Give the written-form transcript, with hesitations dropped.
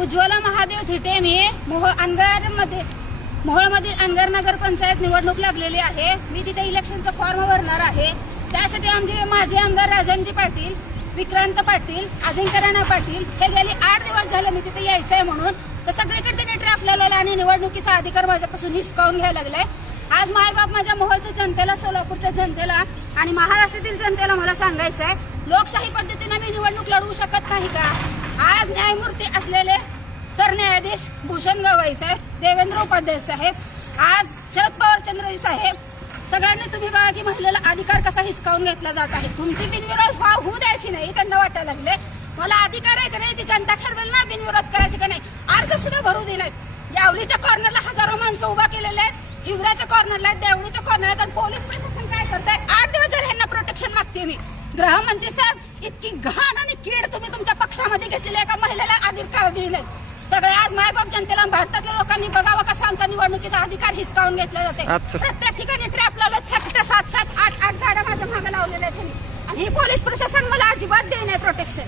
उज्ज्वला महादेव थिटे मी मोहोळमधील अनगर नगर पंचायत निवडणूक लागलेली आहे। मी तिथे इलेक्शनचा फॉर्म भरणार आहे। त्यासाठी आमचे माजी आमदार राजनजी पाटील, विक्रांत पाटील, अजिंक्य राणा पाटील हे गेले 8 दिवस झाले मी तिथे यायचंय म्हणून तर सगळीकडे त्यांनी ट्रॅप लावलेला आणि निवडणुकीचा अधिकार माझ्यापासून हिसकावून घ्यायला लागलाय। आज मायबाप माझ्या मोहोळच्या जनतेला, सोलापूरच्या जनतेला आणि महाराष्ट्रातील जनतेला मला सांगायचंय, लोकशाही पद्धतीने मी निवडणूक लढवू शकत नाही का? आज न्यायमूर्ती असलेले सरन्यायाधीश भूषण गवई साहेब, देवेंद्र उपाध्याय साहेब, आज शरद पवार चंद्रजी साहेब, सगळ्यांनी तुम्ही बघा की महिलेला अधिकार कसा हिसकावून घेतला जात आहे। तुमची बिनविरोध होऊ द्यायची नाही, त्यांना वाटायला लागले मला अधिकार आहे का नाही, ती जनता ठरवेल ना बिनविरोध करायचं का नाही। अर्ज सुद्धा भरू दिलेत। यावलीच्या कॉर्नरला हजारो माणसं उभा केलेले आहेत, हिवऱ्याच्या कॉर्नरला, देवळीच्या कॉर्नरला, आणि पोलीस प्रशासन काय करताय? 8 दिवस झाले ह्यांना प्रोटेक्शन मागते मी। गृहमंत्री साहेब, इतकी घाण आणि कीड तुम्ही तुमच्या पक्षामध्ये घेतलेली एका महिलेला अधिकार दिले सगळे। आज मायबाप जनतेला, भारतातल्या लोकांनी बघावं कसा आमचा निवडणुकीचा अधिकार हिसकावून घेतला जाते। प्रत्येक ठिकाणी ट्रॅप लावलं, 7-7, 8-8 गाड्या माझ्या मागे लावलेल्या आहेत आणि हे पोलीस प्रशासन मला अजिबात देत नाही प्रोटेक्शन।